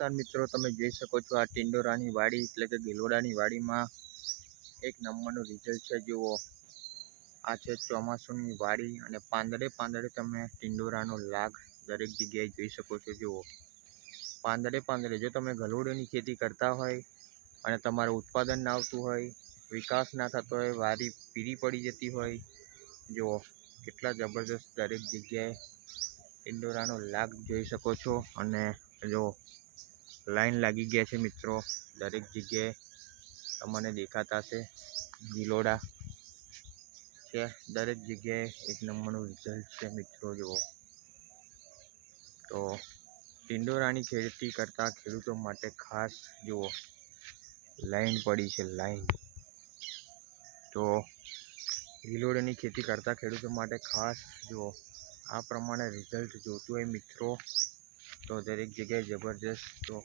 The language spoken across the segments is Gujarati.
નમસ્કાર મિત્રો, તમે જોઈ શકો છો આ ટિંડોરાની વાડી, એટલે કે ગિલોડાની વાડીમાં એક નંબરનું રિઝલ્ટ છે. જુઓ, આ છે ચોમાસુની વાડી અને પાંદડે પાંદડે તમે ટિંડોરાનો લાગ દરેક જગ્યાએ જોઈ શકો છો. જુઓ, પાંદડે પાંદડે જો તમે ગલોડીની ખેતી કરતા હોય અને તમારું ઉત્પાદન ના આવતું હોય, વિકાસ ના થતો હોય વાડી પીળી પડી જતી હોય, જુઓ, કેટલા જબરદસ્ત દરેક જગ્યાએ ટિંડોરાનો લાગ જોઈ શકો છો. અને જો લાઈન લાગી ગયા છે મિત્રો. દરેક જગ્યાએ તમને દેખાતા છે ગિલોડા છે. દરેક જગ્યાએ એક નંબરનું રિઝલ્ટ છે મિત્રો, જુઓ. તો ટિંડોરાની ખેતી કરતા ખેડૂતો માટે ખાસ, જુઓ, લાઈન પડી છે, લાઈન. તો ગિલોડાની ખેતી કરતા ખેડૂતો માટે ખાસ, જુઓ, આ પ્રમાણે રિઝલ્ટ જોતું હોય મિત્રો. તો દરેક જગ્યાએ જબરજસ્ત તો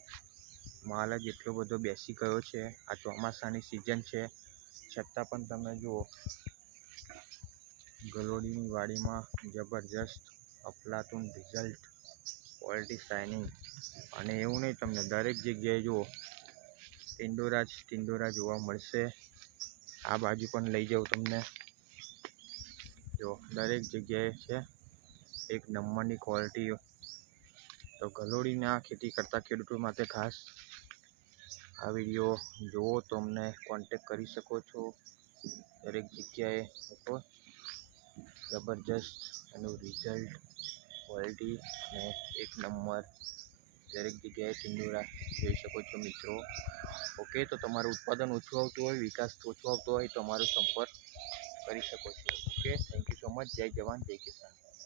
માલ જ એટલો બધો બેસી ગયો છે. આ ચોમાસાની સિઝન છે. છતાં પણ તમે જુઓ, ગલોડીની વાડીમાં જબરજસ્ત અફલાતું રિઝલ્ટ ક્વોલિટી શાઇનિંગ અને એવું નહીં તમને, દરેક જગ્યાએ જુઓ ટિંડોરા જ ટિંડોરા જોવા મળશે. આ બાજુ પણ લઈ જાઉં તમને. જો દરેક જગ્યાએ છે. એક નંબરની ક્વોલિટી તો ગલોડીના ખેતી કરતા ખેડૂતો માટે ખાસ આ વીડિયો જુઓ તો અમને કોન્ટેક કરી શકો છો. દરેક જગ્યાએ ઓકે જબરજસ્ત એનું રિઝલ્ટ ક્વોલિટી અને એક નંબર દરેક જગ્યાએ ટિંડોરા જોઈ શકો છો મિત્રો. ઓકે તો તમારું ઉત્પાદન ઓછું આવતું હોય, વિકાસ ઓછો આવતો હોય, તો અમારો સંપર્ક કરી શકો છો. Okay thank you so much જય જવાન, જય કિસાન.